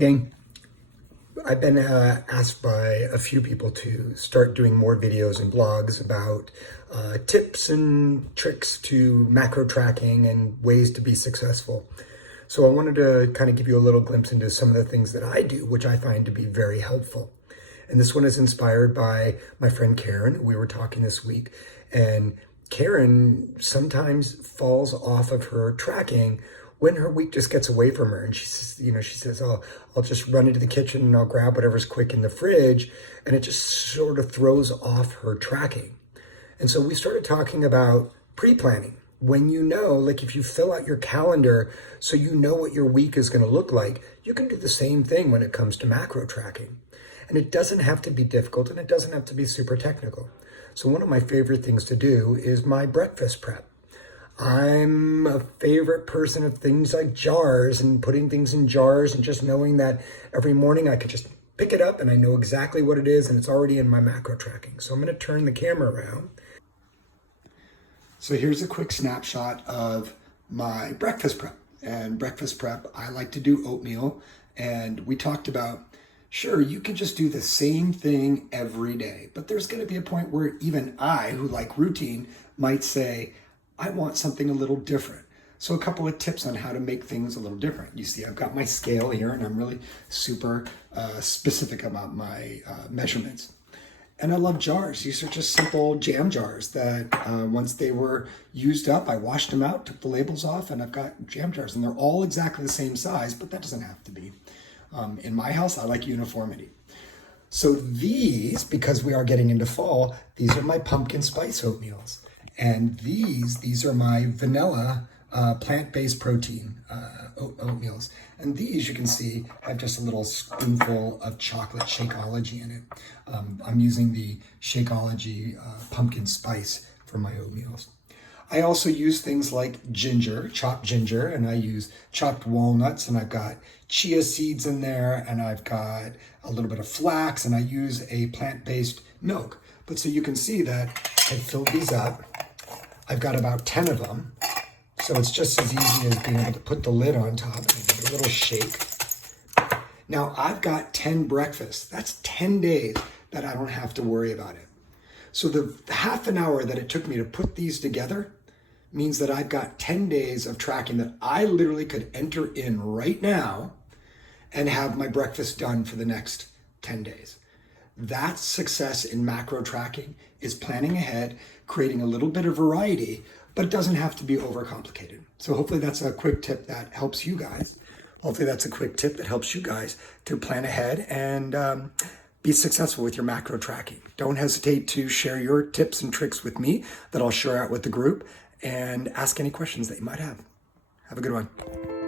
gang. I've been asked by a few people to start doing more videos and blogs about tips and tricks to macro tracking and ways to be successful. So I wanted to kind of give you a little glimpse into some of the things that I do, which I find to be very helpful. And this one is inspired by my friend Karen. We were talking this week, and Karen sometimes falls off of her tracking when her week just gets away from her. And she says, oh, I'll just run into the kitchen and I'll grab whatever's quick in the fridge. And it just sort of throws off her tracking. And so we started talking about pre-planning. When you know, like if you fill out your calendar so you know what your week is going to look like, you can do the same thing when it comes to macro tracking. And it doesn't have to be difficult and it doesn't have to be super technical. So one of my favorite things to do is my breakfast prep. I'm a favorite person of things like jars and putting things in jars and just knowing that every morning I could just pick it up and I know exactly what it is and it's already in my macro tracking. So I'm going to turn the camera around. So here's a quick snapshot of my breakfast prep. And breakfast prep, I like to do oatmeal. And we talked about, sure, you could just do the same thing every day, but there's going to be a point where even I, who like routine, might say, I want something a little different. So a couple of tips on how to make things a little different. You see, I've got my scale here and I'm really super specific about my measurements. And I love jars. These are just simple jam jars that once they were used up, I washed them out, took the labels off, and I've got jam jars. And they're all exactly the same size, but that doesn't have to be. In my house, I like uniformity. So these, because we are getting into fall, these are my pumpkin spice oatmeals. And these are my vanilla plant-based protein oatmeals. And these, you can see, have just a little spoonful of chocolate Shakeology in it. I'm using the Shakeology pumpkin spice for my oatmeals. I also use things like ginger, chopped ginger, and I use chopped walnuts, and I've got chia seeds in there, and I've got a little bit of flax, and I use a plant-based milk. But so you can see that I filled these up. I've got about 10 of them. So it's just as easy as being able to put the lid on top and give it a little shake. Now I've got 10 breakfasts. That's 10 days that I don't have to worry about it. So the half an hour that it took me to put these together means that I've got 10 days of tracking that I literally could enter in right now and have my breakfast done for the next 10 days. That's success in macro tracking, is planning ahead, creating a little bit of variety, but it doesn't have to be overcomplicated. So hopefully that's a quick tip that helps you guys. Hopefully that's a quick tip that helps you guys to plan ahead and be successful with your macro tracking. Don't hesitate to share your tips and tricks with me that I'll share out with the group and ask any questions that you might have. Have a good one.